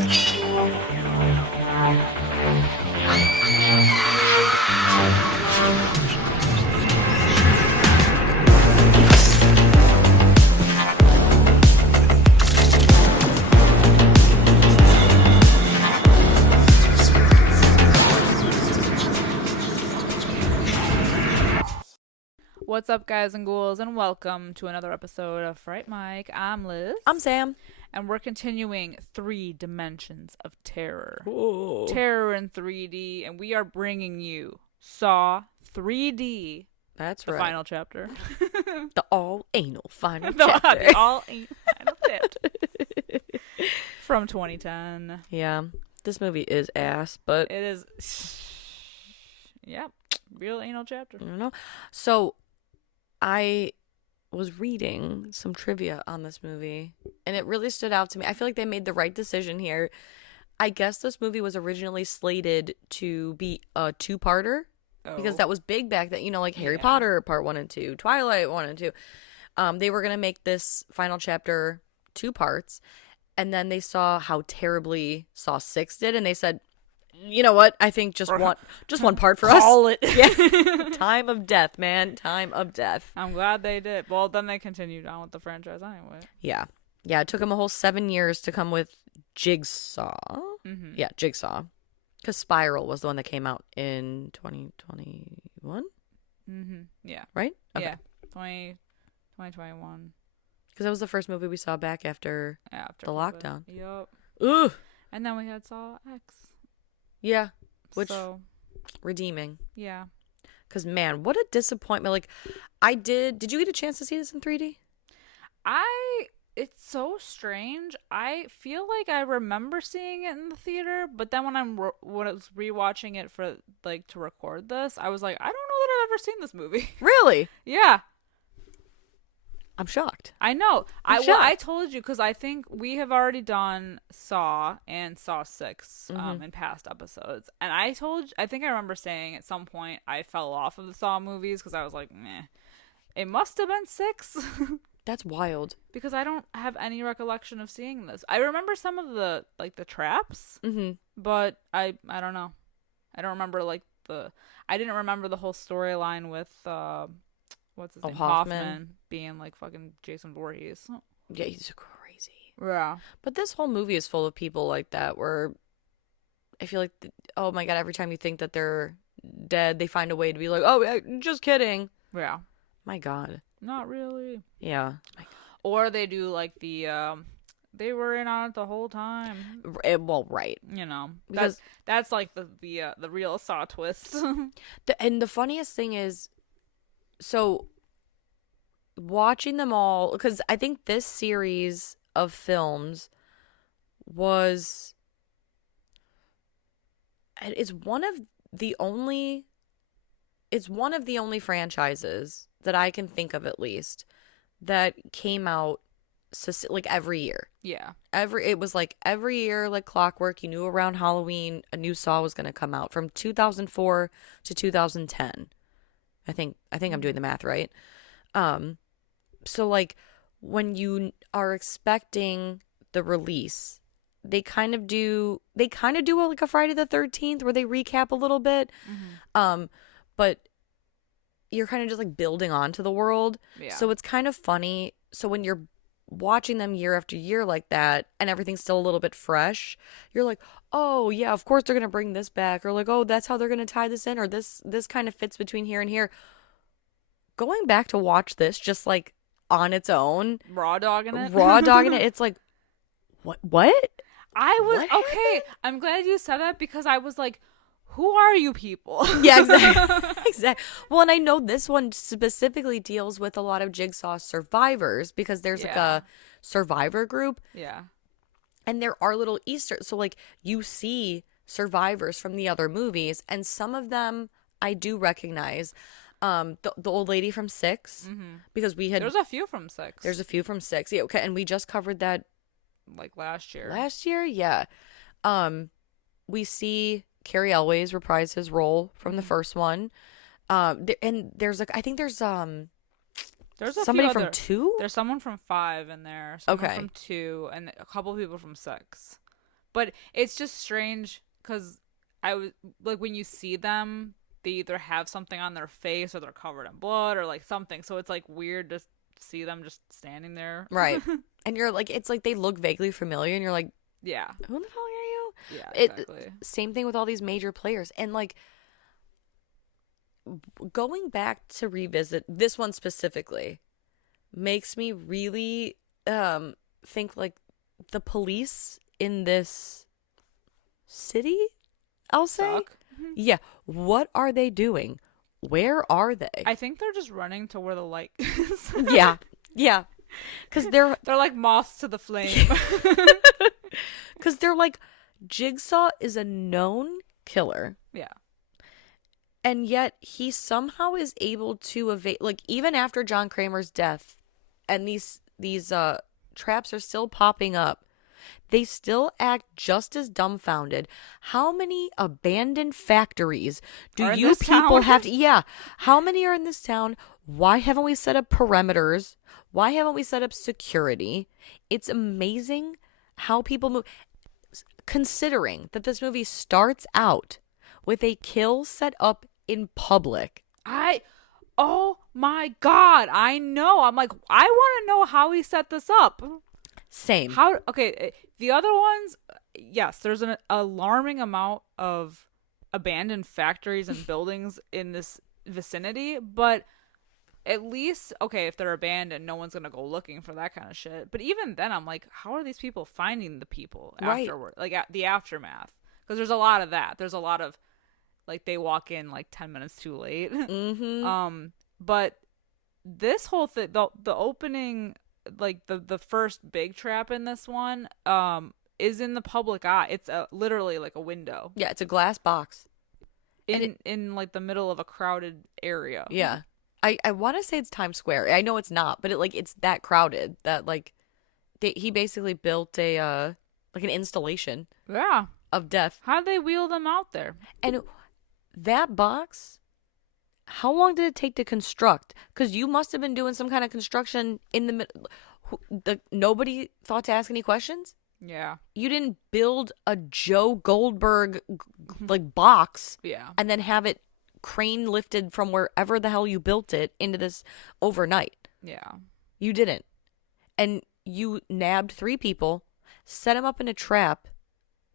What's up, guys and ghouls, and welcome to another episode of Fright Mic. I'm Liz. I'm Sam. And we're continuing 3 dimensions of terror. Whoa. Terror in 3D, and we are bringing you Saw 3D. That's the right. Final chapter. The all-anal final chapter. The all-anal final chapter. From 2010. Yeah, this movie is ass, but... It is... Yep. Real anal chapter. I don't know. So... I was reading some trivia on this movie, and it really stood out to me. I feel like they made the right decision here. I guess this movie was originally slated to be a 2-parter, because that was big back then. You know, like Harry Potter Part 1 and 2, Twilight 1 and 2. They were going to make this final chapter 2 parts, and then they saw how terribly Saw 6 did, and they said, you know what? I think just one part for us. Call it. Yeah. Time of death, man. Time of death. I'm glad they did. Well, then they continued on with the franchise anyway. Yeah. Yeah, it took them a whole 7 years to come with Jigsaw. Mm-hmm. Yeah, Jigsaw. Because Spiral was the one that came out in 2021? Mm-hmm. Yeah. Right? Okay. Yeah. 2021. Because that was the first movie we saw back after the lockdown. Yep. Ugh. And then we had Saw X. Yeah. Redeeming. Yeah. Because, man, what a disappointment. Like, did you get a chance to see this in 3D? It's so strange. I feel like I remember seeing it in the theater, but then when I was rewatching it for, like, to record this, I was like, I don't know that I've ever seen this movie. Really? Yeah. I'm shocked. I know. Well, I told you because I think we have already done Saw and Saw 6 in past episodes. And I think I remember saying at some point I fell off of the Saw movies because I was like, meh. It must have been 6. That's wild. Because I don't have any recollection of seeing this. I remember some of the, like, the traps, but I don't know. I don't remember, like, I didn't remember the whole storyline with, what's his name? Hoffman being like fucking Jason Voorhees. Yeah, he's crazy. Yeah. But this whole movie is full of people like that where I feel like, oh my God, every time you think that they're dead, they find a way to be like, oh, just kidding. Yeah. My God. Not really. Yeah. Or they do like the, they were in on it the whole time. Well, right. You know, because that's like the real Saw twist. And the funniest thing is, so watching them all, because I think this series of films it's one of the only franchises that I can think of, at least, that came out like every year. Yeah. It was like every year, like clockwork. You knew around Halloween a new Saw was going to come out, from 2004 to 2010. I think I'm doing the math right. So like when you are expecting the release, they kind of do like a Friday the 13th where they recap a little bit. But you're kind of just like building onto the world. Yeah. So it's kind of funny. So when you're watching them year after year like that and everything's still a little bit fresh, you're like, oh yeah, of course they're gonna bring this back, or like, oh, that's how they're gonna tie this in, or this kind of fits between here and here. Going back to watch this just like on its own, raw dogging it, it's like, what I was okay. I'm glad you said that, because I was like, who are you people? Yeah, exactly. Well, and I know this one specifically deals with a lot of Jigsaw survivors, because there's like a survivor group. Yeah. And there are little Easter. So like you see survivors from the other movies, and some of them I do recognize. The old lady from 6, because there's a few from 6. Yeah, okay, and we just covered that like last year. Yeah. We see Cary Elwes reprise his role from the first one. And there's like, I think there's somebody from 2. There's someone from 5 in there. Someone from 2, and a couple people from 6. But it's just strange because I was like, when you see them, they either have something on their face or they're covered in blood or like something. So it's like weird to see them just standing there. Right. And you're like, it's like they look vaguely familiar and you're like, Yeah. who the hell are you? Yeah, exactly. Same thing with all these major players. And like, going back to revisit this one specifically makes me really think like the police in this city, I'll say. Suck. Yeah. What are they doing? Where are they? I think they're just running to where the light is. Yeah. Yeah. Because they're like moths to the flame. Because they're like, Jigsaw is a known killer. Yeah. And yet he somehow is able to evade, like, even after John Kramer's death, and these traps are still popping up, they still act just as dumbfounded. How many abandoned factories do you people have to? Yeah. How many are in this town? Why haven't we set up perimeters? Why haven't we set up security? It's amazing how people move. Considering that this movie starts out with a kill set up in public. Oh my God, I know. I'm like, I want to know how he set this up. Same. Okay, the other ones, yes, there's an alarming amount of abandoned factories and buildings in this vicinity, but at least, okay, if they're abandoned, no one's gonna go looking for that kind of shit. But even then, I'm like, how are these people finding the people afterward? Like, the aftermath. Because there's a lot of that. There's a lot of, like, they walk in, like, 10 minutes too late. Mm-hmm. But this whole thing, the opening, like, the first big trap in this one, is in the public eye. It's literally, like, a window. Yeah, it's a glass box. In like, the middle of a crowded area. Yeah. I want to say it's Times Square. I know it's not, but it's that crowded that, like, he basically built a like an installation. Yeah. Of death. How'd they wheel them out there? And that box, how long did it take to construct? Because you must have been doing some kind of construction in the middle. Nobody thought to ask any questions? Yeah. You didn't build a Joe Goldberg, like, box. Yeah. And then have it crane lifted from wherever the hell you built it into this overnight. Yeah. You didn't. And you nabbed 3 people, set them up in a trap,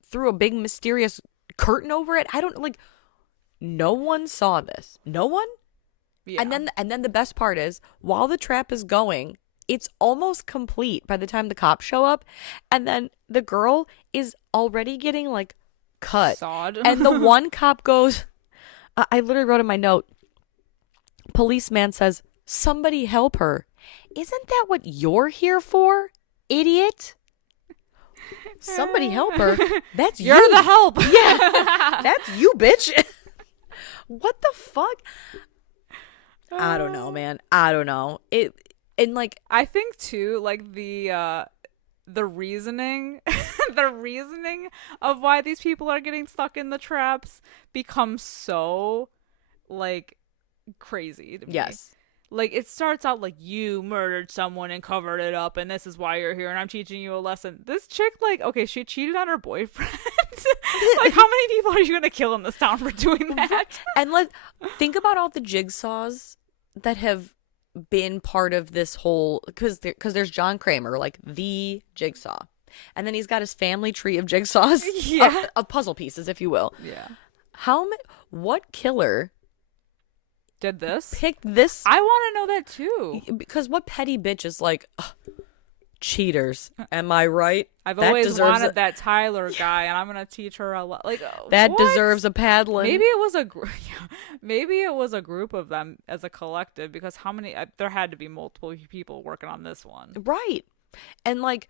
threw a big mysterious curtain over it. I don't, like, no one saw this. No one? Yeah. And then the best part is, while the trap is going, it's almost complete by the time the cops show up, and then the girl is already getting, like, cut. Sawed. And the one cop goes, I literally wrote in my note, policeman says, somebody help her. Isn't that what you're here for, idiot? Somebody help her. That's you. You're the help. Yeah. That's you, bitch. What the fuck? I don't know, man. I don't know. And like, I think too, like, the reasoning the reasoning of why these people are getting stuck in the traps becomes so, like, crazy to me. Yes. Like, it starts out like, you murdered someone and covered it up, and this is why you're here, and I'm teaching you a lesson. This chick, like, okay, she cheated on her boyfriend. Like, how many people are you gonna kill in this town for doing that? And think about all the jigsaws that have been part of this whole, because there's John Kramer, like, the jigsaw, and then he's got his family tree of jigsaws. Yeah. of puzzle pieces, if you will. Yeah. What killer did this? picked this? I want to know that too. Because what petty bitch is like, cheaters, am I right? I've That always deserves wanted that Tyler guy, and I'm gonna teach her a lot. Like, that what? deserves a paddling. Maybe it was maybe it was a group of them as a collective, because how many? There had to be multiple people working on this one. Right. And, like,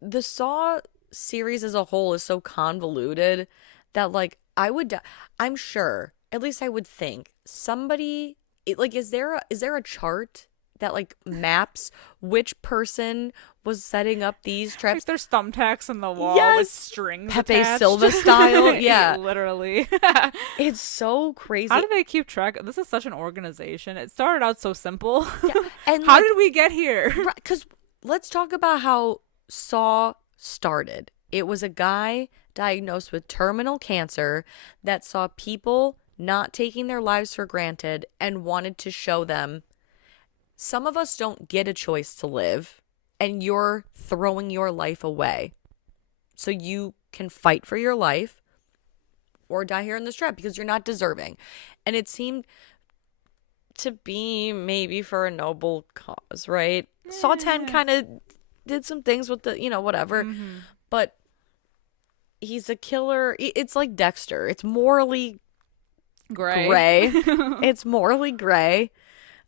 the Saw series as a whole is so convoluted that, like, I'm sure, at least I would think, somebody, like, is there a chart that, like, maps which person was setting up these traps? Like, there's thumbtacks in the wall with strings Pepe attached. Silva style. Yeah. Literally. It's so crazy. How do they keep track? This is such an organization. It started out so simple. Yeah. And how did we get here? Because let's talk about how Saw started. It was a guy diagnosed with terminal cancer that saw people not taking their lives for granted and wanted to show them, some of us don't get a choice to live, and you're throwing your life away. So you can fight for your life or die here in this trap because you're not deserving. And it seemed to be maybe for a noble cause, right? Yeah. Saw 10 kind of did some things with the, whatever. Mm-hmm. But he's a killer. It's like Dexter. It's morally gray. It's morally gray.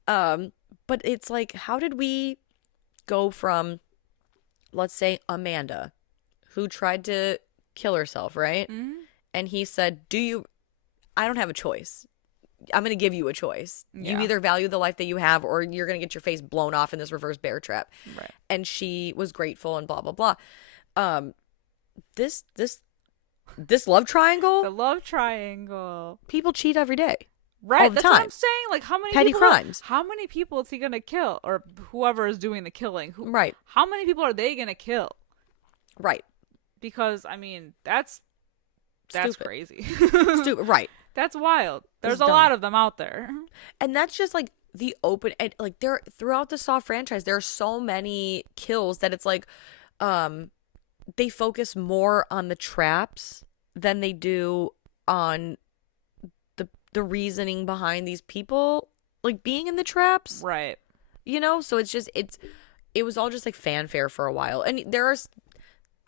But it's like, how did we go from, let's say, Amanda, who tried to kill herself, right? Mm-hmm. And he said, I don't have a choice. I'm going to give you a choice. Yeah. You either value the life that you have or you're going to get your face blown off in this reverse bear trap. Right. And she was grateful and blah, blah, blah. This love triangle. The love triangle. People cheat every day. Right. All the That's time. What I'm saying. Like, how many petty crimes? How many people is he going to kill? Or whoever is doing the killing. Right. How many people are they going to kill? Right. Because, I mean, that's crazy. Stupid. Right. That's wild. There's a lot of them out there. And that's just like the open, and like there throughout the Saw franchise, there are so many kills that it's like they focus more on the traps than they do on the reasoning behind these people like being in the traps. Right. So it's just it was all just like fanfare for a while. And there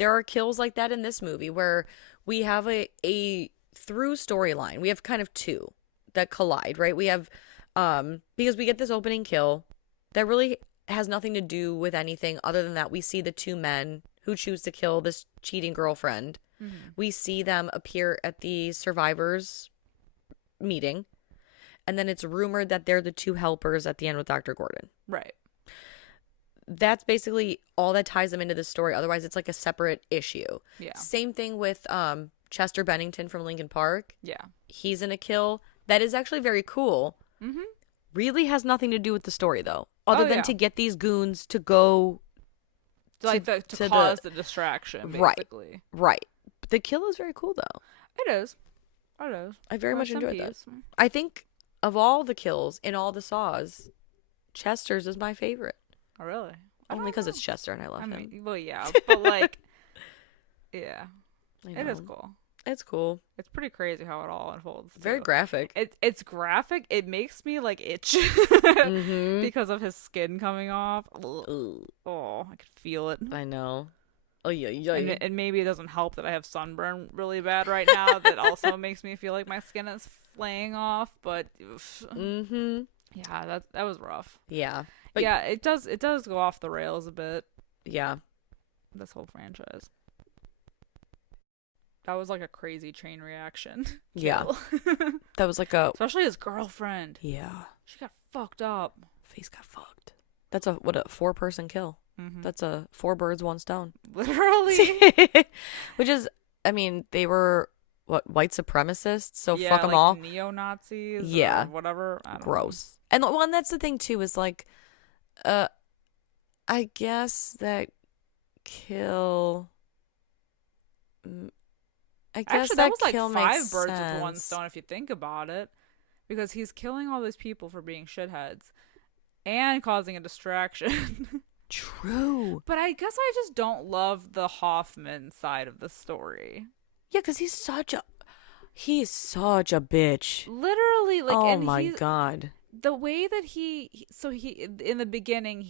are kills like that in this movie where we have a through storyline. We have kind of two that collide, right? We have because we get this opening kill that really has nothing to do with anything other than that we see the two men who choose to kill this cheating girlfriend. Mm-hmm. We see them appear at the survivors meeting, and then it's rumored that they're the two helpers at the end with Dr. Gordon. Right. That's basically all that ties them into the story. Otherwise, it's like a separate issue. Yeah. Same thing with Chester Bennington from Linkin Park. Yeah. He's in a kill that is actually very cool. Mm-hmm. Really has nothing to do with the story, though, other than to get these goons to go to cause the distraction, basically. Right. But the kill is very cool, though. It is. I very much enjoyed that. I think of all the kills in all the Saws, Chester's is my favorite. Oh, really? Only because it's Chester and I love him. Well, yeah, but like, yeah, it is cool. It's cool. It's pretty crazy how it all unfolds. Very graphic. It's graphic. It makes me like itch mm-hmm. because of his skin coming off. Ugh. Oh, I could feel it. I know. Oh yeah. And maybe it doesn't help that I have sunburn really bad right now. That also makes me feel like my skin is flaying off. But mm-hmm. Yeah, that was rough. Yeah. But yeah, it does go off the rails a bit. Yeah. This whole franchise. That was like a crazy chain reaction. Yeah. That was like a... Especially his girlfriend. Yeah. She got fucked up. Face got fucked. That's a 4-person kill. Mm-hmm. That's a 4 birds, 1 stone. Literally. Which is, I mean, they were, white supremacists? So yeah, fuck them like all. Neo-Nazis yeah. Or whatever. I don't Gross. Know. And that's the thing, too, is like, I guess that kill... I guess actually, that was like 5 birds sense. with 1 stone if you think about it, because he's killing all these people for being shitheads and causing a distraction. True. But I guess I just don't love the Hoffman side of the story. Yeah, because he's such a bitch. Literally, like, oh my god, the way that he in the beginning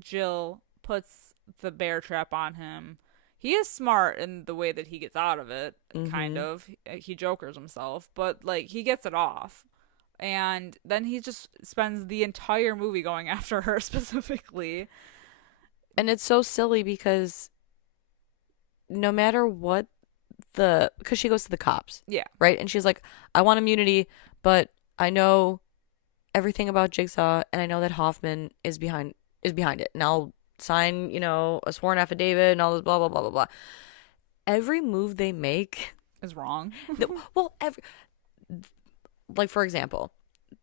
Jill puts the bear trap on him. He is smart in the way that he gets out of it, mm-hmm. kind of. He jokers himself, but, like, he gets it off. And then he just spends the entire movie going after her specifically. And it's so silly because no matter what because she goes to the cops. Yeah. Right? And she's like, I want immunity, but I know everything about Jigsaw, and I know that Hoffman is behind it. And I'll sign, a sworn affidavit and all this blah, blah, blah, blah, blah. Every move they make is wrong. Like, for example,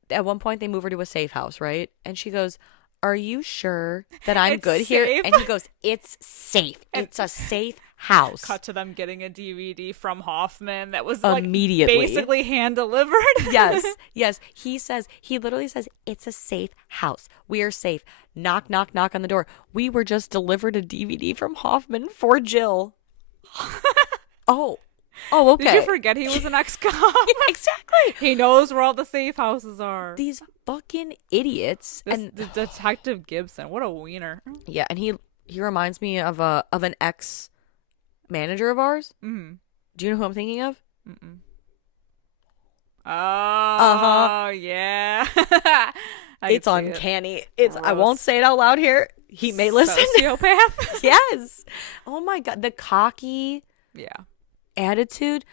at one point they move her to a safe house, right? And she goes, are you sure that I'm good safe? here? And he goes, it's safe. It's a safe house. Cut to them getting a DVD from Hoffman that was Immediately. basically hand delivered. Yes. He literally says, it's a safe house. We are safe. Knock, knock, knock on the door. We were just delivered a DVD from Hoffman for Jill. Oh, okay. Did you forget he was an ex-cop? Exactly. He knows where all the safe houses are. These fucking idiots. The Detective Gibson, what a wiener. Yeah, and he reminds me of an ex-manager of ours. Mm-hmm. Do you know who I'm thinking of? Mm-mm. Oh, yeah. It's uncanny. I won't say it out loud here. He may listen. Sociopath? Yes. Oh my God. The cocky attitude.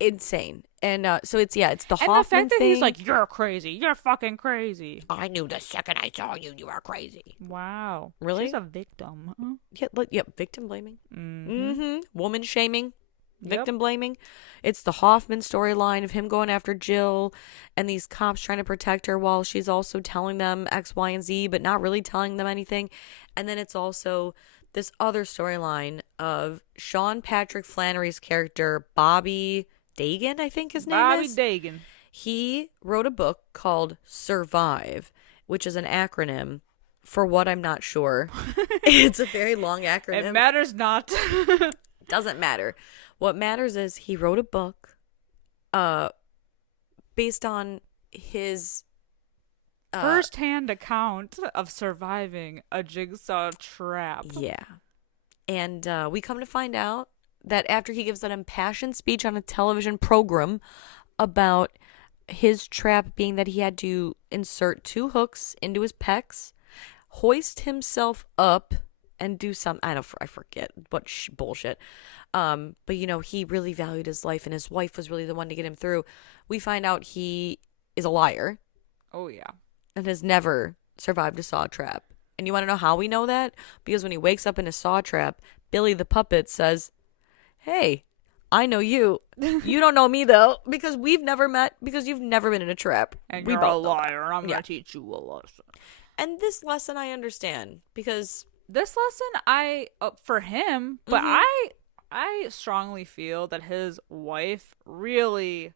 Insane. And so it's the Hoffman and the fact that thing. he's like, you're crazy. You're fucking crazy. I knew the second I saw you, you were crazy. Wow. Really? She's a victim. Yeah, victim blaming. Mm-hmm. Woman shaming. Victim blaming. It's the Hoffman storyline of him going after Jill and these cops trying to protect her while she's also telling them X, Y, and Z, but not really telling them anything. And then it's also this other storyline of Sean Patrick Flannery's character, Bobby Dagan, I think his name is. Bobby Dagan. He wrote a book called Survive, which is an acronym for what I'm not sure. It's a very long acronym. It matters not. Doesn't matter. What matters is he wrote a book based on his first-hand account of surviving a jigsaw trap. Yeah. And we come to find out that after he gives that impassioned speech on a television program about his trap being that he had to insert 2 hooks into his pecs, hoist himself up, and do some, I forget what bullshit. But he really valued his life and his wife was really the one to get him through. We find out he is a liar. Oh, yeah. And has never survived a saw trap. And you want to know how we know that? Because when he wakes up in a saw trap, Billy the puppet says, hey, I know you. You don't know me, though, because we've never met, because you've never been in a trap. And you're a liar, and I'm going to teach you a lesson. And this lesson I understand, because... This lesson, for him, but I strongly feel that his wife really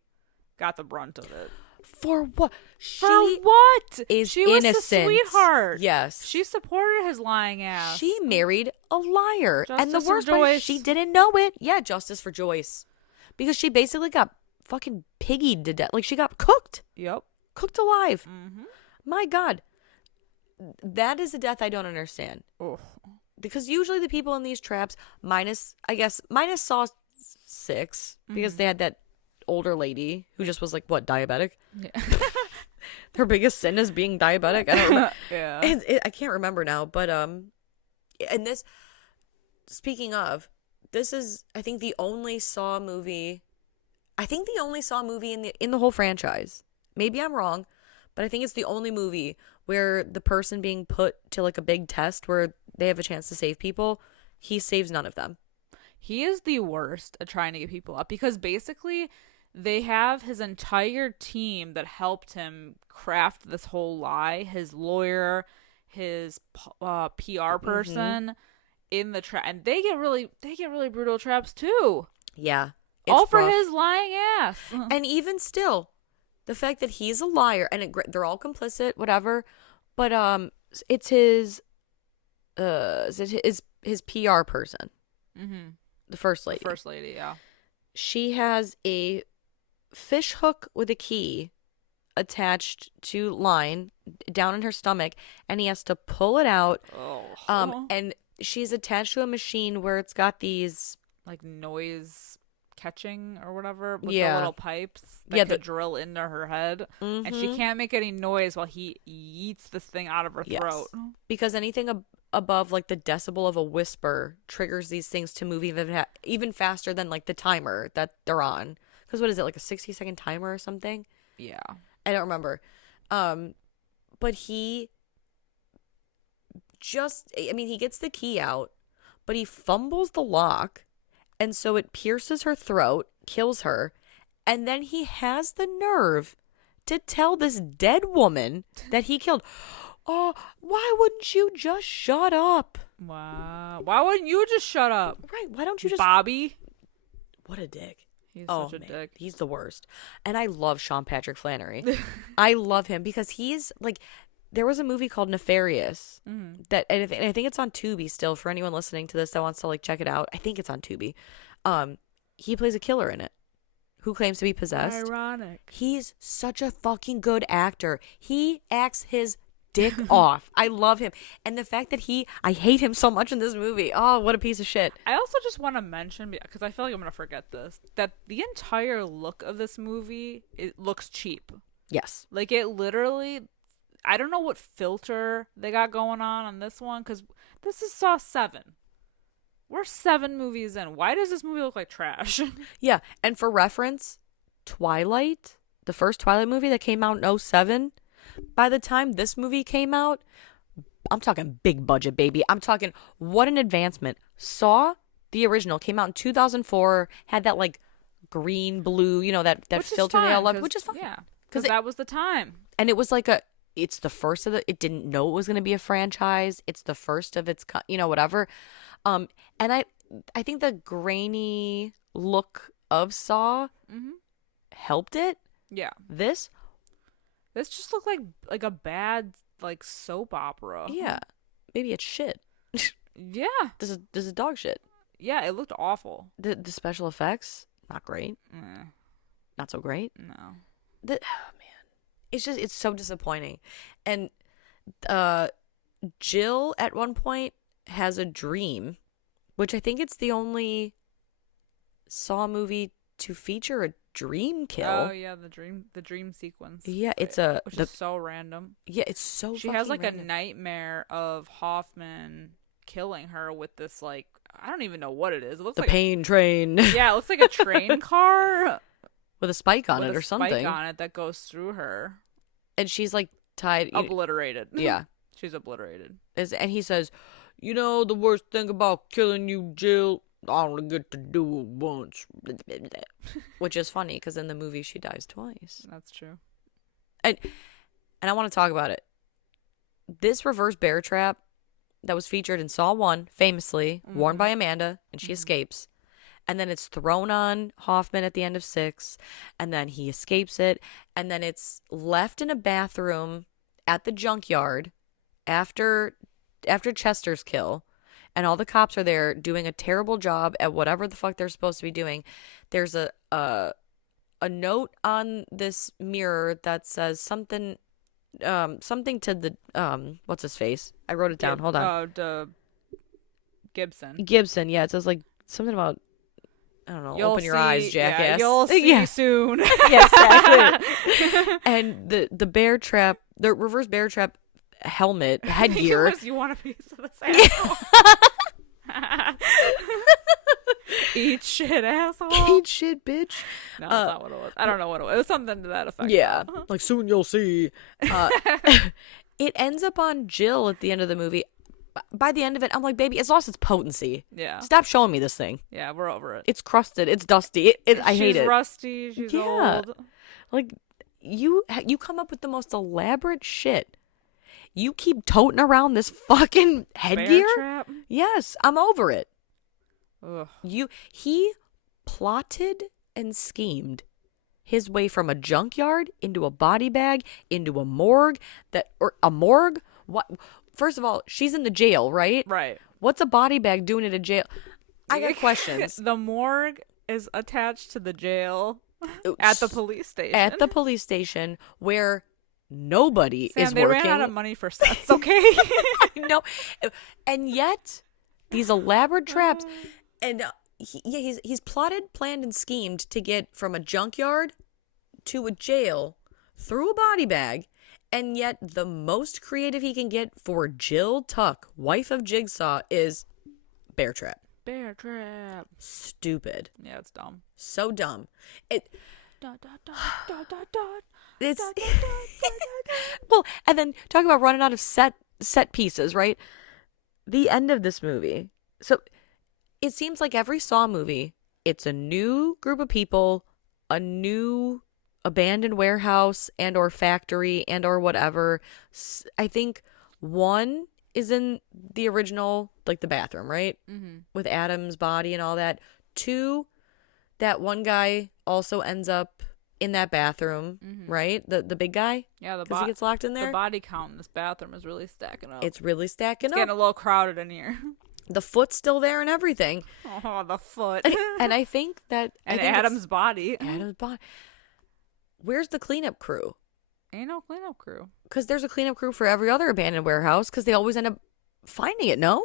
got the brunt of it. For what? She was innocent. a sweetheart. Yes. She supported his lying ass. She married a liar. Justice and the worst part is she didn't know it. Yeah, justice for Joyce. Because she basically got fucking piggied to death. Like, she got cooked. Yep. Cooked alive. Mm-hmm. My God. That is a death I don't understand. Oh. Because usually the people in these traps, minus Saw 6, because they had that older lady who just was like, what, diabetic? Yeah. Her biggest sin is being diabetic. I don't remember. Yeah. I can't remember now, but and this, speaking of, this is I think the only Saw movie in the whole franchise. Maybe I'm wrong, but I think it's the only movie where the person being put to like a big test where they have a chance to save people, he saves none of them. He is the worst at trying to get people up because basically they have his entire team that helped him craft this whole lie. His lawyer, his PR person in the trap, and they get really brutal traps too. Yeah, all for his lying ass. And even still, the fact that he's a liar and they're all complicit, whatever. But it's his PR person, the first lady. First lady, yeah. She has a fish hook with a key attached to line down in her stomach, and he has to pull it out. Oh. And she's attached to a machine where it's got these like noise catching or whatever with the little pipes that could drill into her head, and she can't make any noise while he yeets this thing out of her throat. Because anything above like the decibel of a whisper triggers these things to move even faster than like the timer that they're on. Because what is it, like a 60-second timer or something? Yeah, I don't remember. But he gets the key out, but he fumbles the lock. And so it pierces her throat, kills her, and then he has the nerve to tell this dead woman that he killed. Oh, why wouldn't you just shut up? Wow. Why wouldn't you just shut up? Right, why don't you just... Bobby? What a dick. He's such a dick. He's the worst. And I love Sean Patrick Flannery. I love him because he's like, there was a movie called Nefarious that, and I think it's on Tubi still for anyone listening to this that wants to like check it out. I think it's on Tubi. He plays a killer in it who claims to be possessed. Ironic. He's such a fucking good actor. He acts his dick off. I love him. And the fact that I hate him so much in this movie. Oh, what a piece of shit. I also just want to mention, because I feel like I'm going to forget this, that the entire look of this movie, it looks cheap. Yes. Like, it literally, I don't know what filter they got going on this one, because this is Saw 7. We're 7 movies in. Why does this movie look like trash? Yeah. And for reference, Twilight, the first Twilight movie that came out in 2007, by the time this movie came out, I'm talking big budget, baby. I'm talking, what an advancement. Saw, the original, came out in 2004, had that like green, blue, you know, that filter they all loved, which is fine. Yeah, because that was the time. And it was like it's the first of it didn't know it was going to be a franchise. It's the first of its, whatever. And I think the grainy look of Saw helped it. Yeah. This just looked like a bad like soap opera. Yeah. Maybe it's shit. Yeah. This is dog shit. Yeah, it looked awful. The special effects, not great. Not so great. No. Oh man. It's so disappointing. And Jill at one point has a dream, which I think it's the only Saw movie to feature a dream kill. Oh yeah, the dream sequence. Yeah, it's which is so random. Yeah, it's so. She has like random. a nightmare of Hoffman killing her with this like, I don't even know what it is. It looks the like pain train. Yeah, it looks like a train car with a spike on it or something. Spike on it that goes through her, and she's like tied, obliterated. Yeah, she's obliterated. And he says, the worst thing about killing you, Jill, I only get to do it once. Which is funny because in the movie she dies twice. That's true. And I want to talk about it. This reverse bear trap that was featured in Saw 1, famously, worn by Amanda, and she escapes. And then it's thrown on Hoffman at the end of 6, and then he escapes it, and then it's left in a bathroom at the junkyard after Chester's kill. And all the cops are there doing a terrible job at whatever the fuck they're supposed to be doing. There's a note on this mirror that says something to the what's his face? I wrote it down. Hold on. Gibson. Yeah, it says like something about, I don't know. You'll open your see, eyes, jackass. Yeah, you'll see soon. Yeah, exactly. And the bear trap, the reverse bear trap helmet, headgear. You want a piece of this asshole? Eat shit, asshole. Eat shit, bitch. No, that's not what it was. I don't know what it was. It was something to that effect. Yeah. Like, soon you'll see. It ends up on Jill at the end of the movie. By the end of it, I'm like, baby, it's lost its potency. Yeah. Stop showing me this thing. Yeah, we're over it. It's crusted. It's dusty. I hate it. She's rusty. She's old. Like, you come up with the most elaborate shit. You keep toting around this fucking headgear? Bear trap? Yes, I'm over it. Ugh. He plotted and schemed his way from a junkyard into a body bag into a morgue or a morgue. What? First of all, she's in the jail, right? Right. What's a body bag doing at a jail? I got questions. The morgue is attached to the jail at the police station. At the police station where nobody is they working. ran out of money for sets, okay? I know. And yet, these elaborate traps. And he's plotted, planned, and schemed to get from a junkyard to a jail through a body bag. And yet, the most creative he can get for Jill Tuck, wife of Jigsaw, is bear trap. Bear trap. Stupid. Yeah, it's dumb. So dumb. It's well, and then talk about running out of set pieces, right? The end of this movie. So it seems like every Saw movie, it's a new group of people, a new abandoned warehouse and or factory and or whatever. I think one is in the original, like the bathroom, right? Mm-hmm. With Adam's body and all that. Two, that one guy also ends up in that bathroom, right? The big guy? Yeah, because he gets locked in there. The body count in this bathroom is really stacking up. It's really stacking up. It's getting a little crowded in here. The foot's still there and everything. Oh, the foot. And I think that... And Adam's body. Adam's body. Where's the cleanup crew? Ain't no cleanup crew. Because there's a cleanup crew for every other abandoned warehouse because they always end up finding it, no?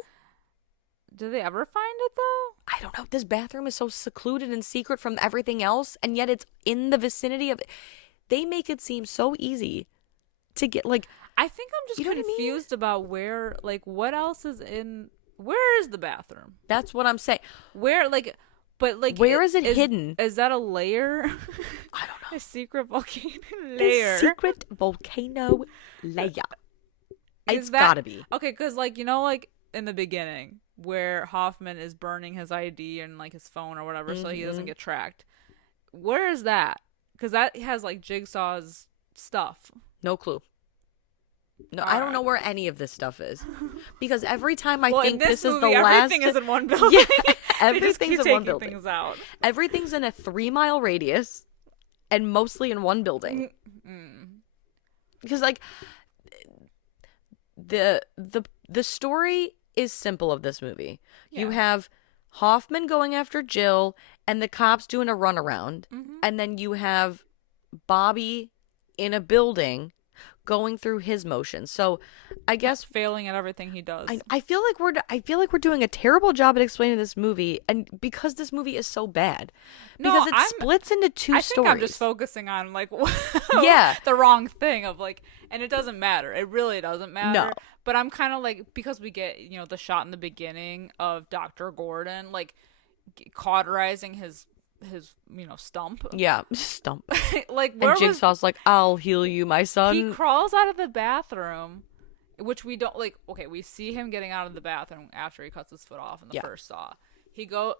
Do they ever find it, though? I don't know. This bathroom is so secluded and secret from everything else, and yet it's in the vicinity of... They make it seem so easy to get, like... I think I'm just confused about where, like, what else is in... Where is the bathroom? That's what I'm saying. Where, like... But, like... Where is it hidden? Is that a layer? I don't know. A secret volcano layer. A secret volcano layer. It's gotta be. Okay, because, like, you know, like, in the beginning... where Hoffman is burning his ID and like his phone or whatever so he doesn't get tracked. Where is that? Because that has like Jigsaw's stuff. No clue. No, I don't know where any of this stuff is. Because every time I think this is the last... Everything is in one building. Yeah, everything's in one building. Things out. Everything's in a 3-mile radius and mostly in one building. Because like the story is simple of this movie. Yeah. You have Hoffman going after Jill and the cops doing a runaround. And then you have Bobby in a building going through his motions. So I guess failing at everything he does. I feel like we're doing a terrible job at explaining this movie, and because this movie is so bad. Because it splits into two stories. I think I'm just focusing on like the wrong thing of like, and it doesn't matter. It really doesn't matter. No. But I'm kind of like, because we get, you know, the shot in the beginning of Dr. Gordon like cauterizing his you know, stump. Yeah, stump. Like, and Jigsaw's like, I'll heal you, my son. He crawls out of the bathroom, which we don't like. Okay, we see him getting out of the bathroom after he cuts his foot off in the first Saw.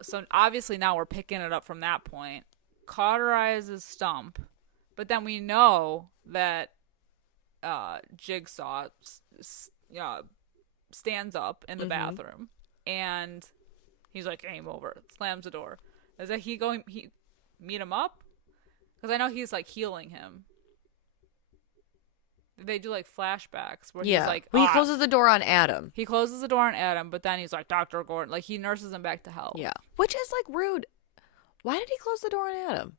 So obviously now we're picking it up from that point. Cauterizes stump, but then we know that Jigsaw stands up in the bathroom, and he's like, game over. Slams the door. Is that he meet him up? Because I know he's like healing him. They do like flashbacks where he's like, well, he closes the door on Adam. He closes the door on Adam, but then he's like, Dr. Gordon, like he nurses him back to health. Yeah, which is like rude. Why did he close the door on Adam?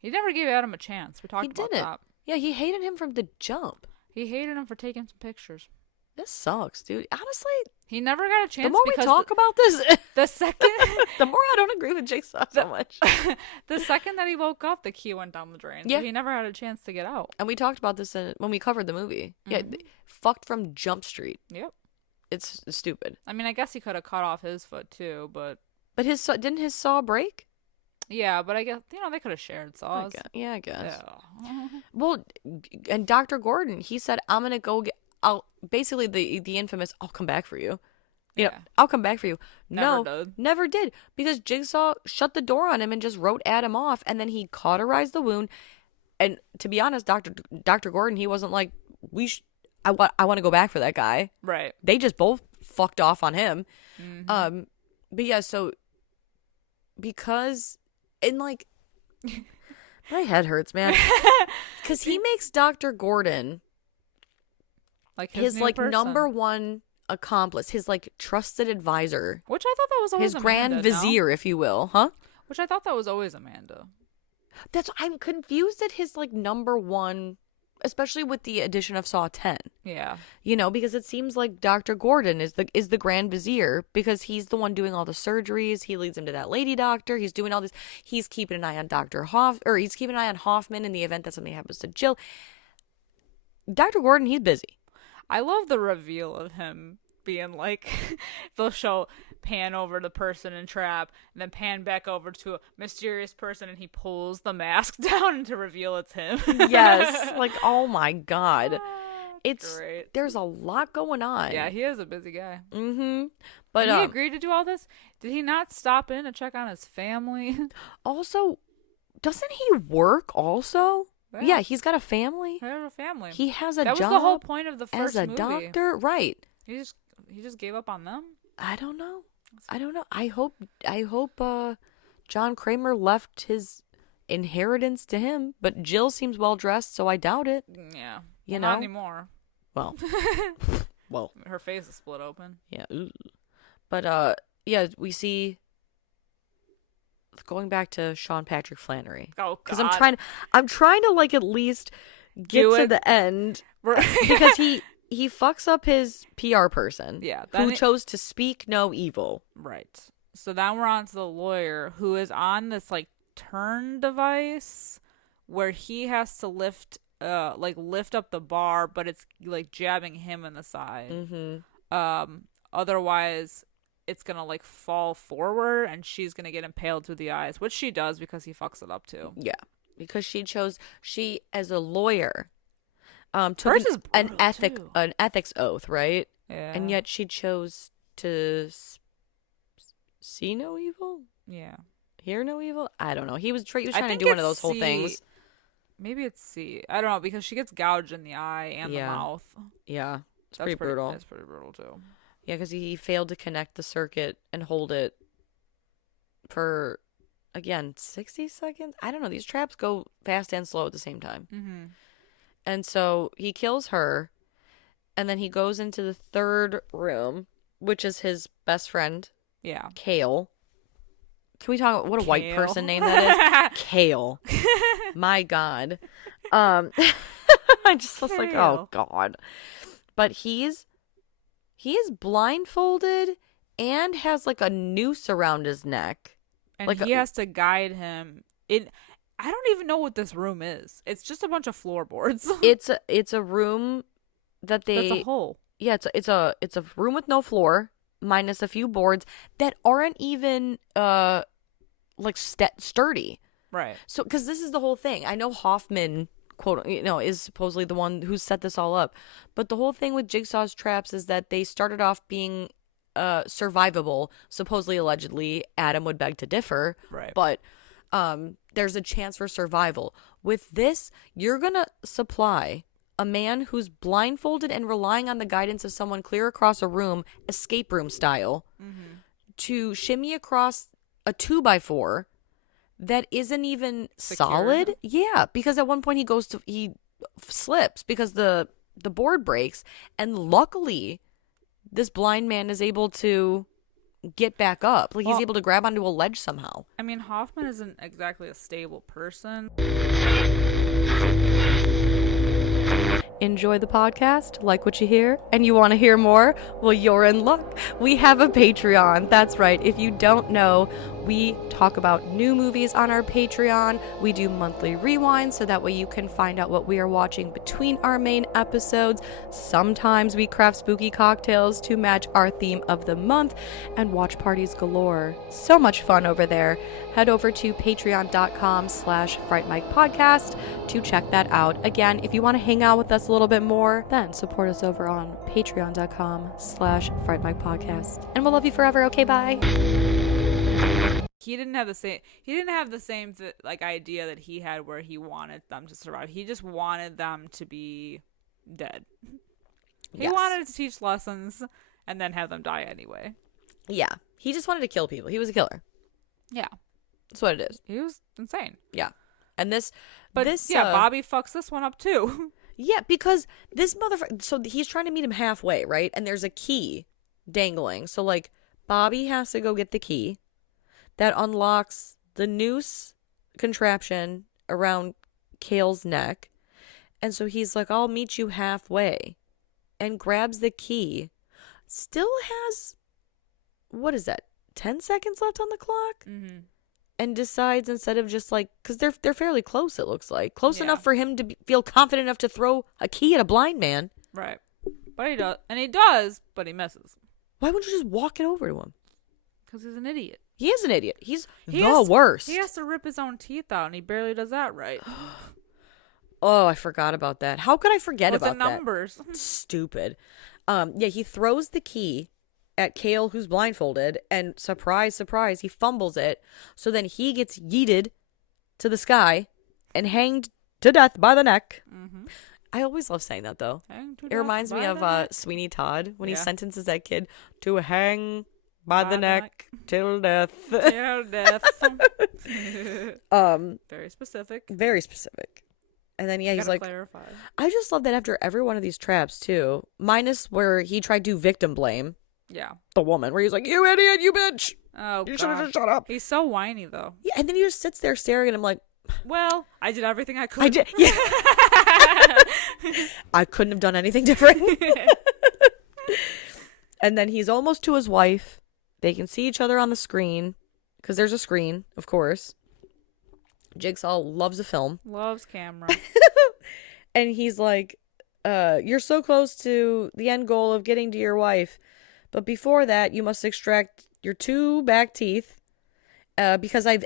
He never gave Adam a chance. We talked about that. Yeah, he hated him from the jump. He hated him for taking some pictures. This sucks, dude. Honestly, he never got a chance. The more we talk about this, the second, the more I don't agree with Jigsaw so much. The second that he woke up, the key went down the drain. Yeah, so he never had a chance to get out. And we talked about this when we covered the movie. Yeah, fucked from Jump Street. Yep, it's stupid. I mean, I guess he could have cut off his foot too, but didn't his saw break? Yeah, but I guess, you know, they could have shared saws. I guess. Yeah. Well, and Dr. Gordon, he said, I'm gonna go get. Basically the infamous, I'll come back for you. You know, I'll come back for you. Never did. Because Jigsaw shut the door on him and just wrote Adam off, and then he cauterized the wound. And to be honest, Dr. Gordon, he wasn't like, I want to go back for that guy. Right. They just both fucked off on him. But yeah, so because and like my head hurts, man. Because he makes Dr. Gordon like his like person. number one accomplice, his like trusted advisor, which I thought that was always his grand vizier, if you will, huh? Which I thought that was always Amanda. I'm confused at his like number one, especially with the addition of Saw 10. Yeah, you know, because it seems like Dr. Gordon is the grand vizier because he's the one doing all the surgeries. He leads him to that lady doctor. He's doing all this. He's keeping an eye on he's keeping an eye on Hoffman in the event that something happens to Jill. Dr. Gordon, he's busy. I love the reveal of him being like, they'll show pan over the person in trap and then pan back over to a mysterious person and he pulls the mask down to reveal it's him. Yes. Like, oh my God. It's great. There's a lot going on. Yeah, he is a busy guy. But he agreed to do all this? Did he not stop in to check on his family? Also, doesn't he work also? Yeah, he's got a family. He has a family. He has a job. That was the whole point of the first as a movie. doctor, right? He just gave up on them. I don't know. I hope John Kramer left his inheritance to him, but Jill seems well dressed, so I doubt it. Yeah. You know? Not anymore. Well. Well. Her face is split open. Yeah. But yeah, we see going back to Sean Patrick Flannery. Oh, God. Because I'm trying to like at least get to the end. Because he fucks up his PR person. Yeah. Who chose to speak no evil. Right. So then we're on to the lawyer who is on this like turn device where he has to lift up the bar, but it's like jabbing him in the side. Mm-hmm. Otherwise it's gonna like fall forward and she's gonna get impaled through the eyes, which she does because he fucks it up too. Yeah, because she as a lawyer took an ethics oath, right? Yeah. And yet she chose to see no evil. Yeah. Hear no evil. I don't know. He was trying to do one of those whole things. Maybe it's C. I don't know, because she gets gouged in the eye and the mouth. Yeah. That's pretty brutal. That's pretty brutal too. Yeah, because he failed to connect the circuit and hold it for, again, 60 seconds? I don't know. These traps go fast and slow at the same time. Mm-hmm. And so he kills her, and then he goes into the third room, which is his best friend. Yeah. Kale. Can we talk about what a white person name that is? Kale. My God. I just was like, oh God. But he is blindfolded and has like a noose around his neck. And like he has to guide him. I don't even know what this room is. It's just a bunch of floorboards. It's a room that they. That's a hole. Yeah, it's a room with no floor, minus a few boards that aren't even like sturdy. Right. So, because this is the whole thing. I know Hoffman, quote, is supposedly the one who set this all up, but the whole thing with Jigsaw's traps is that they started off being survivable. Supposedly, allegedly, Adam would beg to differ. Right. But there's a chance for survival. With this, you're gonna supply a man who's blindfolded and relying on the guidance of someone clear across a room, escape room style, to shimmy across a 2x4 that isn't even solid. Yeah, because at one point he slips because the board breaks, and luckily this blind man is able to get back up. Like, he's able to grab onto a ledge somehow. I mean, Hoffman isn't exactly a stable person. Enjoy the podcast, like what you hear, and you want to hear more? Well, you're in luck. We have a Patreon. That's right. If you don't know, we talk about new movies on our Patreon. We do monthly rewinds, so that way you can find out what we are watching between our main episodes. Sometimes we craft spooky cocktails to match our theme of the month, and watch parties galore. So much fun over there. Head over to patreon.com/Fright Mic podcast to check that out. Again, if you want to hang out with us a little bit more, then support us over on patreon.com/Fright Mic podcast. And we'll love you forever. Okay, bye. He didn't have the same like idea that he had where he wanted them to survive. He just wanted them to be dead. He wanted to teach lessons and then have them die anyway. Yeah. He just wanted to kill people. He was a killer. Yeah. That's what it is. He was insane. Yeah. And this Bobby fucks this one up too. Yeah, because this motherfucker, so he's trying to meet him halfway, right? And there's a key dangling. So like Bobby has to go get the key that unlocks the noose contraption around Kale's neck. And so he's like, I'll meet you halfway, and grabs the key. Still has, what is that, 10 seconds left on the clock? Mm-hmm. And decides, instead of just like, because they're fairly close, it looks like. Close enough for him to feel confident enough to throw a key at a blind man. Right. But he does. And he does, but he misses. Why wouldn't you just walk it over to him? Because he's an idiot. He is an idiot. He's the worst. He has to rip his own teeth out, and he barely does that right. Oh, I forgot about that. How could I forget about the numbers? That? Stupid. Yeah, he throws the key at Kale, who's blindfolded, and surprise, surprise, he fumbles it. So then he gets yeeted to the sky and hanged to death by the neck. Mm-hmm. I always love saying that, though. It reminds me of Sweeney Todd when he sentences that kid to hang by the neck till death. Till death. Very specific. Very specific. And then, he's like, clarify. I just love that after every one of these traps, too, minus where he tried to victim blame the woman, where he's like, you idiot, you bitch. Oh, you should have just shut up. He's so whiny, though. Yeah, and then he just sits there staring at him like, well, I did everything I could. I did. Yeah. I couldn't have done anything different. And then he's almost to his wife. They can see each other on the screen because there's a screen, of course. Jigsaw loves a film. Loves camera. And he's like, you're so close to the end goal of getting to your wife. But before that, you must extract your 2 back teeth. Because I've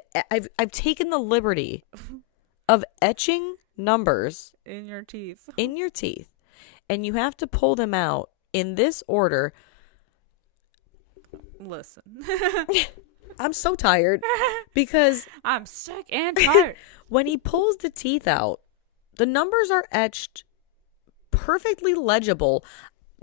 taken the liberty of etching numbers in your teeth. And you have to pull them out in this order. Listen. I'm so tired because I'm sick and tired. When he pulls the teeth out, the numbers are etched perfectly legible.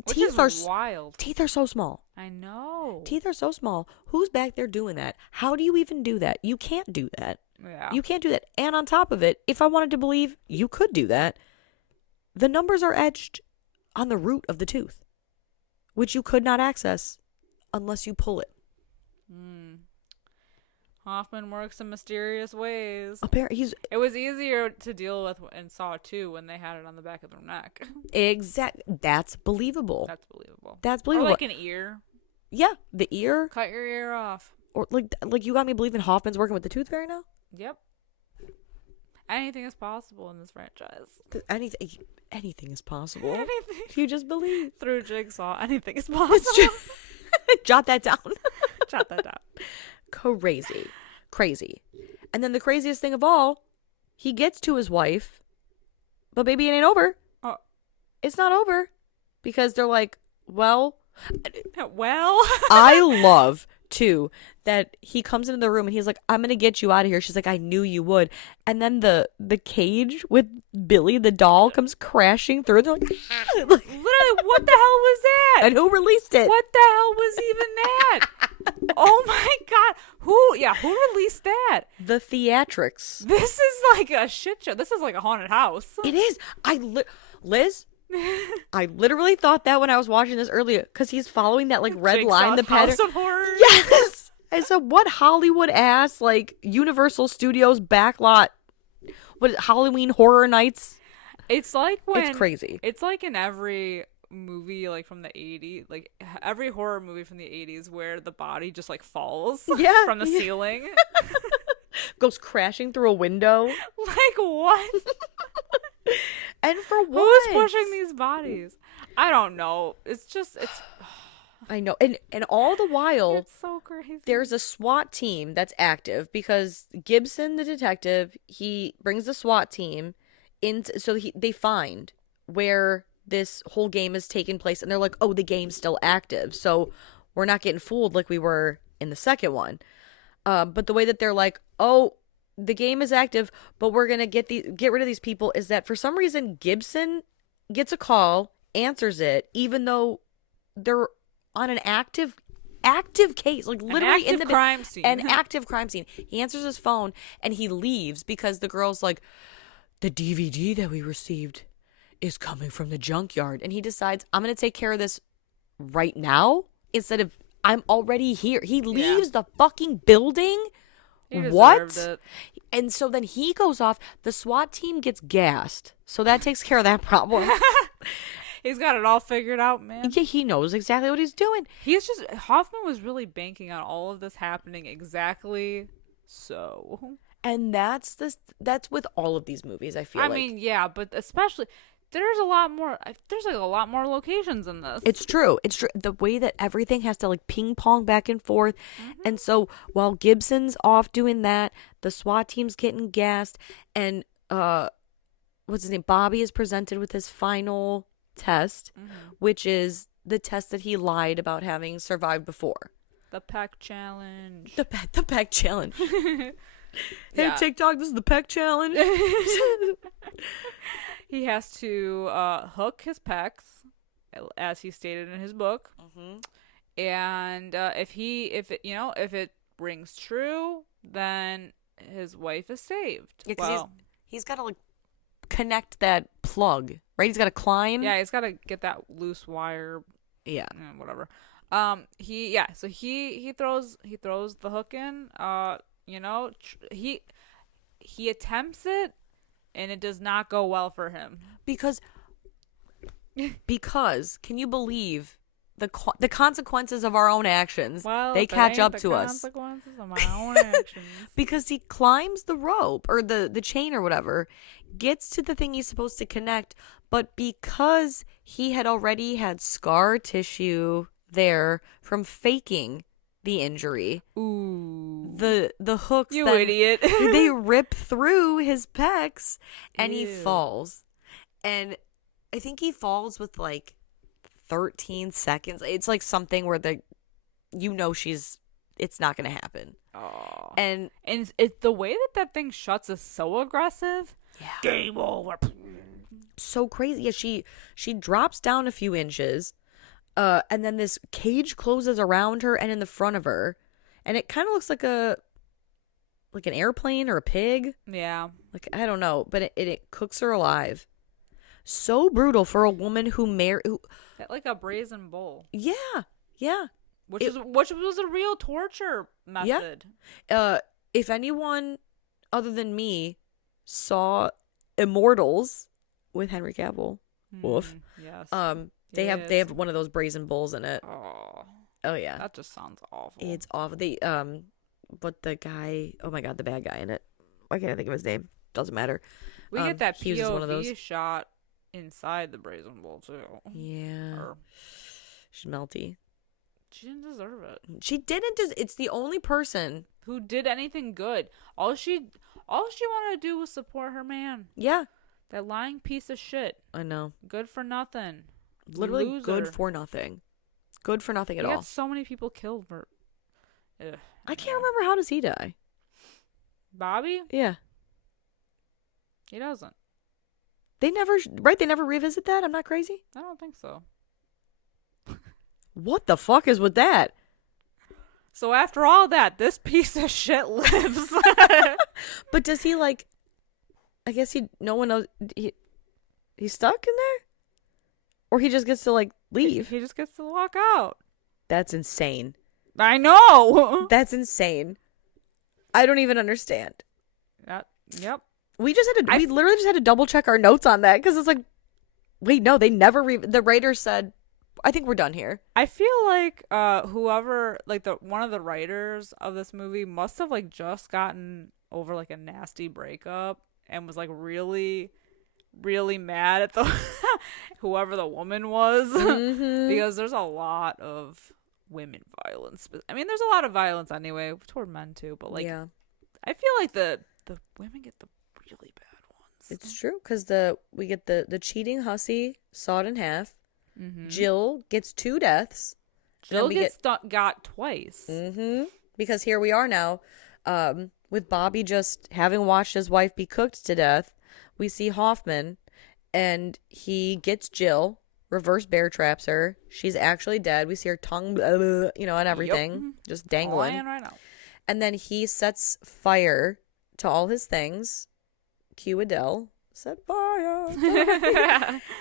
Which is wild. Teeth are so small. I know. Teeth are so small. Who's back there doing that? How do you even do that? You can't do that. Yeah. You can't do that. And on top of it, if I wanted to believe you could do that, the numbers are etched on the root of the tooth, which you could not access unless you pull it. Hoffman works in mysterious ways. Apparently, it was easier to deal with in Saw 2 when they had it on the back of their neck. That's believable. Or like an ear. Yeah, the ear. Cut your ear off. Or like you got me believing Hoffman's working with the tooth fairy now? Yep. Anything is possible in this franchise. Anything is possible. Anything. You just believe. Through Jigsaw, anything is possible. Jot that down. Jot that down. Crazy. And then the craziest thing of all, he gets to his wife, but baby, it ain't over. Oh. It's not over because they're like, well. I love, too, that he comes into the room and he's like, I'm going to get you out of here. She's like, I knew you would. And then the cage with Billy, the doll, comes crashing through. They're like, literally, what the hell was that? And who released it? What the hell was even that? Oh my God. Who released that? The theatrics. This is like a shit show. This is like a haunted house. It is. Liz, I literally thought that when I was watching this earlier because he's following that like red line, the pattern. House of Horrors. Yes. And so what Hollywood ass like Universal Studios backlot? What is it, Halloween Horror Nights? It's like when it's crazy. It's like in every movie like from the 80s, like every horror movie from the 80s where the body just like falls from the ceiling. Goes crashing through a window. Like what? And for what? Who's pushing these bodies? I don't know. It's I know. And all the while, it's so crazy. There's a SWAT team that's active because Gibson, the detective, he brings the SWAT team in. So they find where this whole game is taking place. And they're like, oh, the game's still active. So we're not getting fooled like we were in the second one. But the way that they're like, oh, the game is active, but we're going to get rid of these people is that for some reason Gibson gets a call, answers it, even though they're on an active case, like literally in the crime scene. An active crime scene. He answers his phone and he leaves because the girl's like, the DVD that we received is coming from the junkyard. And he decides, I'm going to take care of this right now instead of I'm already here. He leaves the fucking building. What? It. And so then he goes off. The SWAT team gets gassed. So that takes care of that problem. He's got it all figured out, man. Yeah, he knows exactly what he's doing. Hoffman was really banking on all of this happening exactly so. And that's with all of these movies, I feel like. I mean, yeah, but especially there's a lot more locations in this. It's true. The way that everything has to like ping pong back and forth. Mm-hmm. And so while Gibson's off doing that, the SWAT team's getting gassed and what's his name? Bobby is presented with his final test, which is the test that he lied about having survived before. The peck challenge. The peck challenge. Hey, Yeah. TikTok, this is the peck challenge. He has to hook his pecs, as he stated in his book. Mm-hmm. And if it rings true, then his wife is saved. Yeah, because he's got to like connect that plug, right? He's got to climb. Yeah, he's got to get that loose wire. Yeah. Whatever. So he throws the hook in. He attempts it, and it does not go well for him. Because can you believe the consequences of our own actions? Well, they catch up to us. Consequences of my own actions. Because he climbs the rope or the chain or whatever, gets to the thing he's supposed to connect, but because he had already had scar tissue there from faking the injury. Ooh. The hooks, you idiot. they rip through his pecs and he falls. And I think he falls with like 13 seconds. It's like something where it's not going to happen. Oh. And it's the way that thing shuts is so aggressive. Yeah. Game over. So crazy. Yeah, she drops down a few inches. And then this cage closes around her and in the front of her. And it kind of looks like an airplane or a pig. Yeah. Like, I don't know, but it cooks her alive. So brutal for a woman who married. Like a brazen bull. Yeah. Yeah. Which was a real torture method. Yeah. If anyone other than me saw Immortals with Henry Cavill, woof. Yes. They have one of those brazen bulls in it. Oh yeah. That just sounds awful. It's awful. But the guy, oh my god, the bad guy in it. Why can't I think of his name? Doesn't matter. We get that he uses POV one of those. shot inside the brazen bull too. Yeah. She's melty. She didn't deserve it. She didn't. It's the only person who did anything good. All she wanted to do was support her man. Yeah. That lying piece of shit. I know. Good for nothing. Literally Loser. good for nothing. Good for nothing at all. Got so many people killed for. I can't remember, how does he die? Bobby? Yeah. He doesn't. They never revisit that? I'm not crazy? I don't think so. What the fuck is with that? So after all that, this piece of shit lives. But does he I guess no one knows, he's stuck in there? Or he just gets to leave? He just gets to walk out. That's insane. I know. That's insane. I don't even understand. Yep. We literally just had to double check our notes on that because it's like, wait, no, they never. The writer said, "I think we're done here." I feel like whoever, one of the writers of this movie must have just gotten over a nasty breakup and was really, really mad at the whoever the woman was because there's a lot of women violence. I mean, there's a lot of violence anyway toward men too, but yeah. I feel like the women get the really bad ones. It's true because we get the cheating hussy sawed in half. Mm-hmm. Jill gets 2 deaths. Jill got twice. Mm-hmm. Because here we are now, with Bobby just having watched his wife be cooked to death. We see Hoffman, and he gets Jill. Reverse bear traps her. She's actually dead. We see her tongue, and everything, just dangling. Right now. And then he sets fire to all his things. Cue Adele. Set fire.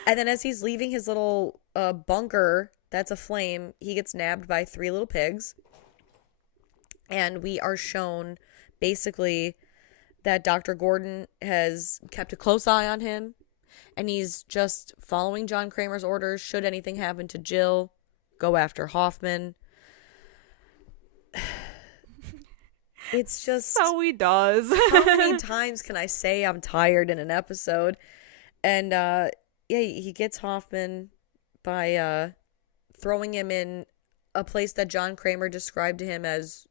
And then as he's leaving his little bunker that's aflame, he gets nabbed by 3 little pigs. And we are shown basically that Dr. Gordon has kept a close eye on him. And he's just following John Kramer's orders. Should anything happen to Jill, go after Hoffman. It's just... So he does. How many times can I say I'm tired in an episode? And, he gets Hoffman by throwing him in a place that John Kramer described to him as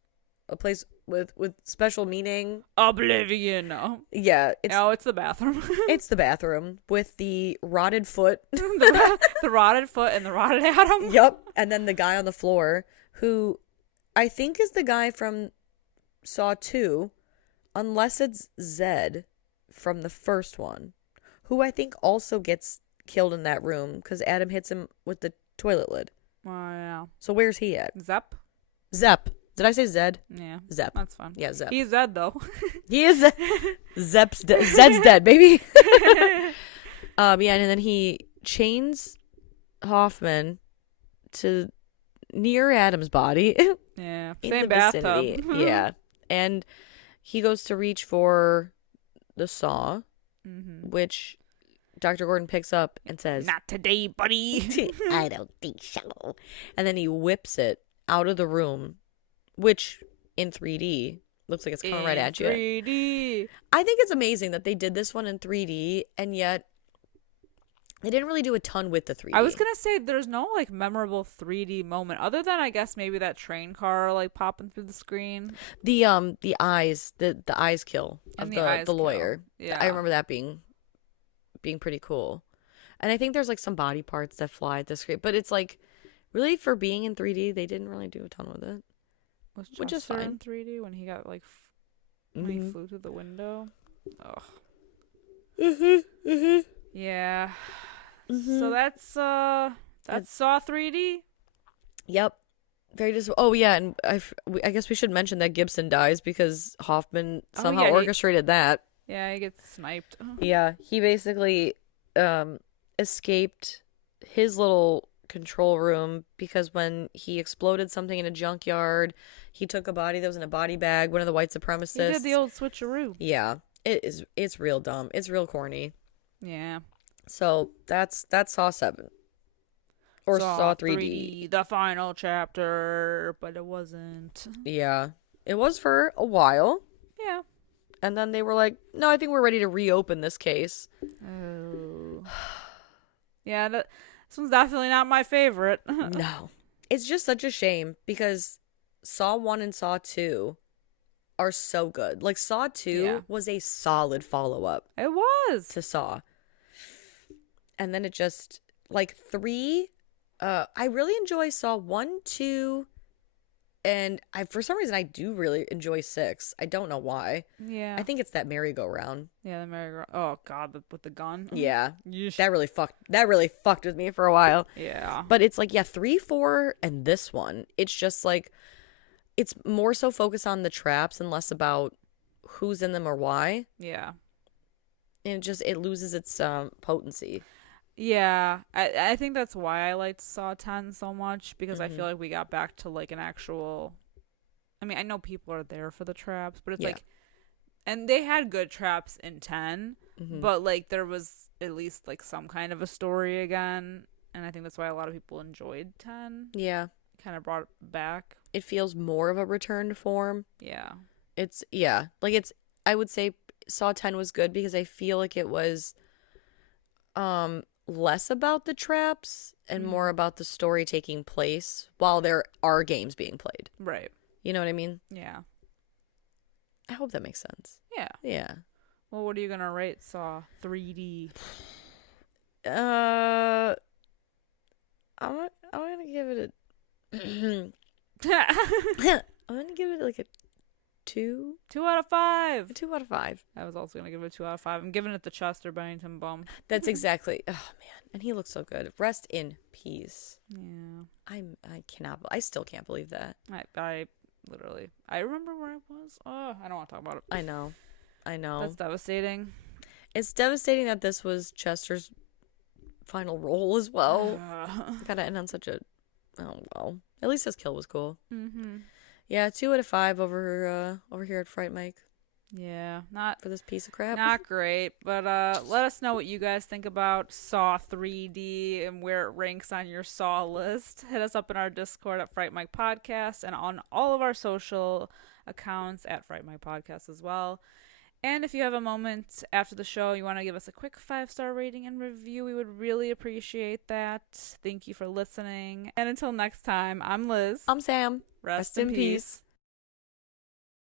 a place with special meaning. Oblivion. Yeah. It's the bathroom. It's the bathroom with the rotted foot. the rotted foot and the rotted atom. Yep. And then the guy on the floor who I think is the guy from Saw 2. unless it's Zed from the first one, who I think also gets killed in that room because Adam hits him with the toilet lid. Oh, yeah. So where's he at? Zep? Zep. Did I say Zed? Yeah. Zep. That's fine. Yeah, Zep. He's Zed, though. He is. Zed's dead, baby. Yeah, and then he chains Hoffman to near Adam's body. Yeah. In Same the bathtub. vicinity. Yeah. And he goes to reach for the saw, which Dr. Gordon picks up and says, "Not today, buddy." I don't think so. And then he whips it out of the room, which in 3D looks like it's coming right at you. 3D. I think it's amazing that they did this one in 3D, and yet they didn't really do a ton with the 3D. I was gonna say there's no like memorable 3D moment other than I guess maybe that train car like popping through the screen. The eyes kill of the lawyer. Yeah, I remember that being pretty cool. And I think there's like some body parts that fly at the screen, but it's like really for being in 3D, they didn't really do a ton with it. Was which is Chester fine in 3D when he got like when he flew through the window? Ugh. Yeah. So that's Saw 3D. Yep. Very oh yeah, and I guess we should mention that Gibson dies because Hoffman somehow orchestrated that. Yeah, he gets sniped. Yeah, he basically escaped his little control room because when he exploded something in a junkyard, he took a body that was in a body bag, one of the white supremacists. He did the old switcheroo. Yeah. It's real dumb. It's real corny. Yeah. So that's Saw 7. Or Saw 3D. The final chapter, but it wasn't. Yeah. It was for a while. Yeah. And then they were like, no, I think we're ready to reopen this case. Oh. Yeah, this one's definitely not my favorite. No. It's just such a shame because Saw 1 and Saw 2 are so good. Like, Saw 2 was a solid follow-up. It was. To Saw. And then it just, like, 3, I really enjoy Saw 1, 2, and for some reason I do really enjoy 6. I don't know why. Yeah. I think it's that merry-go-round. Yeah, the merry-go-round. Oh, God, with the gun. Yeah. Yeesh. That really fucked with me for a while. Yeah. But it's like, 3, 4, and this one, it's just like, it's more so focused on the traps and less about who's in them or why. Yeah. And it loses its potency. Yeah, I think that's why I liked Saw 10 so much, because I feel like we got back to like an actual, I mean, I know people are there for the traps, but it's like, and they had good traps in 10, but like there was at least like some kind of a story again, and I think that's why a lot of people enjoyed 10. Yeah. Kind of brought it back. It feels more of a return to form. Yeah. I would say Saw 10 was good because I feel like it was less about the traps and more about the story taking place while there are games being played. Right. You know what I mean? Yeah. I hope that makes sense. Yeah. Yeah. Well, what are you going to rate Saw 3D? I'm going to give it a I'm gonna give it like a 2. 2 out of 5. A 2 out of 5. I was also gonna give it a 2 out of 5. I'm giving it the Chester Bennington bump. That's exactly. Oh man, and he looks so good. Rest in peace. Yeah. I still can't believe that. I literally. I remember where I was. Oh, I don't want to talk about it. I know. That's devastating. It's devastating that this was Chester's final role as well. Gotta end on such a. Oh well. At least his kill was cool. Yeah, 2 out of 5 over here at Fright Mic. Yeah, not for this piece of crap. Not great, but let us know what you guys think about Saw 3D and where it ranks on your Saw list. Hit us up in our Discord at Fright Mic Podcast and on all of our social accounts at Fright Mic Podcast as well. And if you have a moment after the show, you want to give us a quick 5-star rating and review, we would really appreciate that. Thank you for listening. And until next time, I'm Liz. I'm Sam. Rest in peace.